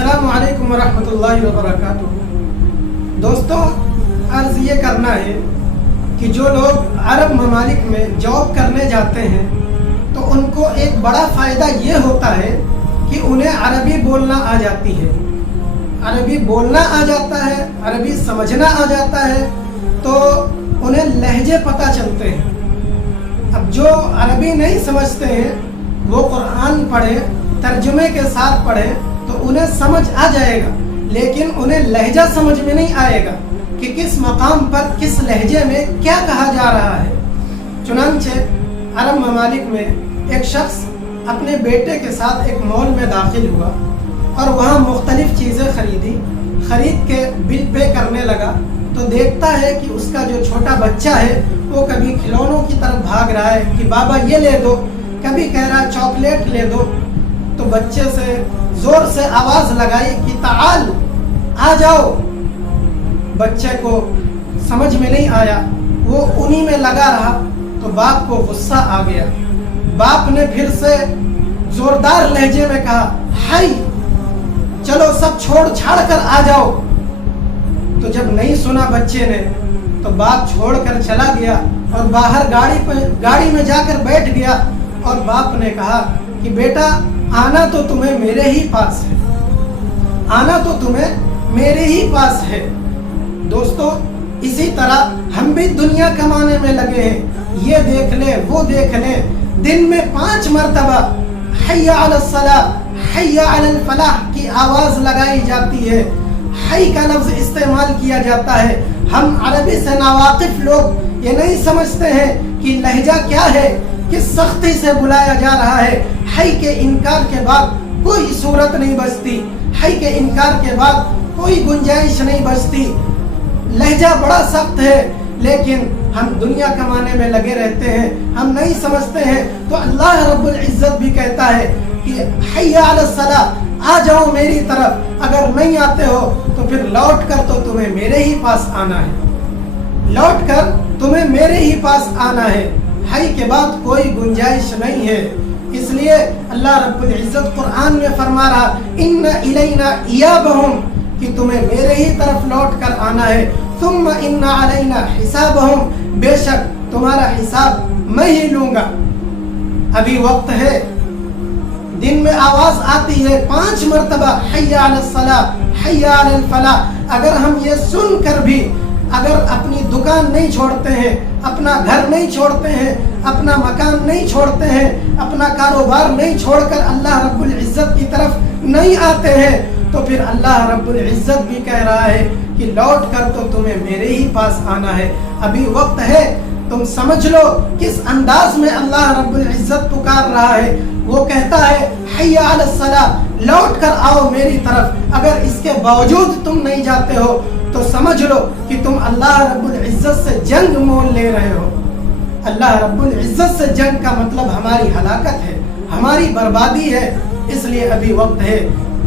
अस्सलामु अलैकुम वरहमतुल्लाहि वबरकातुहू। दोस्तों, अर्ज़ ये करना है कि जो लोग अरब ममालिक में जॉब करने जाते हैं तो उनको एक बड़ा फ़ायदा ये होता है कि उन्हें अरबी बोलना आ जाती है। अरबी बोलना आ जाता है, अरबी समझना आ जाता है, तो उन्हें लहजे पता चलते हैं। अब जो अरबी नहीं समझते हैं वो कुरान पढ़े, तर्जुमे के साथ पढ़े तो उन्हें समझ आ जाएगा, लेकिन उन्हें लहजा समझ में नहीं आएगा कि किस मकाम पर किस लहजे में क्या कहा जा रहा है। चुनांचे अरब ममालिक में एक शख्स अपने बेटे के साथ एक मॉल में दाखिल हुआ और वहाँ मुख्तलिफ चीज़ें खरीद के बिल पे करने लगा तो देखता है कि उसका जो छोटा बच्चा है वो कभी खिलौनों की तरफ भाग रहा है कि बाबा ये ले दो, कभी कह रहा है चॉकलेट ले दो। तो बच्चे से ज़ोर से आवाज़ लगाई कि ताल, आ जाओ। बच्चे को समझ में नहीं आया, वो उन्हीं में लगा रहा। तो बाप को गुस्सा आ गया। बाप ने फिर से ज़ोरदार लहजे में कहा, हाय, चलो सब छोड़ छाड़ कर आ जाओ। तो जब नहीं सुना बच्चे ने तो बाप छोड़कर चला गया और बाहर गाड़ी में जाकर बैठ गया। और बाप ने कहा कि बेटा, आना तो तुम्हें मेरे ही पास है, आना तो तुम्हें मेरे ही पास है। दोस्तों, इसी तरह हम भी दुनिया कमाने में लगे हैं। ये देख ले, वो देख ले, दिन में 5 मरतबा हय्या अलस सलाह, हय्या अलल फलाह की आवाज़ लगाई जाती है। हई का लफ्ज़ इस्तेमाल किया जाता है। हम अरबी से नावाकिफ लोग ये नहीं समझते हैं कि लहजा क्या है, किस सख्ती से बुलाया जा रहा है। हई के इनकार के बाद कोई सूरत नहीं बचती, हई के इनकार के बाद कोई गुंजाइश नहीं बचती। लहजा बड़ा सख्त है, लेकिन हम दुनिया कमाने में लगे रहते हैं, हम नहीं समझते हैं। तो अल्लाह रब्बुल इज़्ज़त भी कहता है कि हय्या अलस सलाह, आ जाओ मेरी तरफ। अगर नहीं आते हो तो फिर लौट कर तो तुम्हें मेरे ही पास आना है, लौट कर तुम्हें मेरे ही पास आना है। हई के बाद कोई गुंजाइश नहीं है। इसलिए अल्लाह रब्बुल इज़्ज़त कुरान में फरमा रहा, इन्ना इलैना इयाबहुम, कि तुम्हें मेरे ही तरफ लौट कर आना है। सुम्मा इन्ना अलैना हिसाबहुम, बेशक तुम्हारा हिसाब मैं ही लूँगा। अभी वक्त है, दिन में आवाज़ आती है 5 मरतबा हय्या अलस सलाह, हय्या अलल फलाह। अगर हम ये सुन कर भी अगर अपनी दुकान नहीं छोड़ते हैं, अपना घर नहीं छोड़ते हैं, अपना मकान नहीं छोड़ते हैं, अपना कारोबार नहीं छोड़कर अल्लाह रब्बुल इज़्ज़त की तरफ नहीं आते हैं, तो फिर अल्लाह रब्बुल इज़्ज़त भी कह रहा है कि लौट कर तो तुम्हें मेरे ही पास आना है। अभी वक्त है, तुम समझ लो किस अंदाज में अल्लाह रब्बुल इज़्ज़त पुकार रहा है। वो कहता है हय्या अलस सलाह, लौट कर आओ मेरी तरफ। अगर इसके बावजूद तुम नहीं जाते हो तो समझ लो कि तुम अल्लाह रब्बुल इज़्ज़त से जंग मोल ले रहे हो। अल्लाह रब्बुल इज़्ज़त से जंग का मतलब हमारी हलाकत है, हमारी बर्बादी है। इसलिए अभी वक्त है,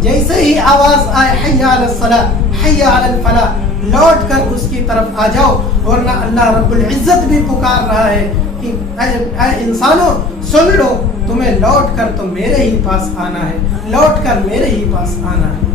जैसे ही आवाज़ आए हय्या अलस सलाह, हय्या अलल फलाह, लौट कर उसकी तरफ आ जाओ। वरना अल्लाह रब्बुल इज़्ज़त भी पुकार रहा है कि ऐ इंसानों, सुन लो, तुम्हें लौट कर तो मेरे ही पास आना है, लौट कर मेरे ही पास आना है।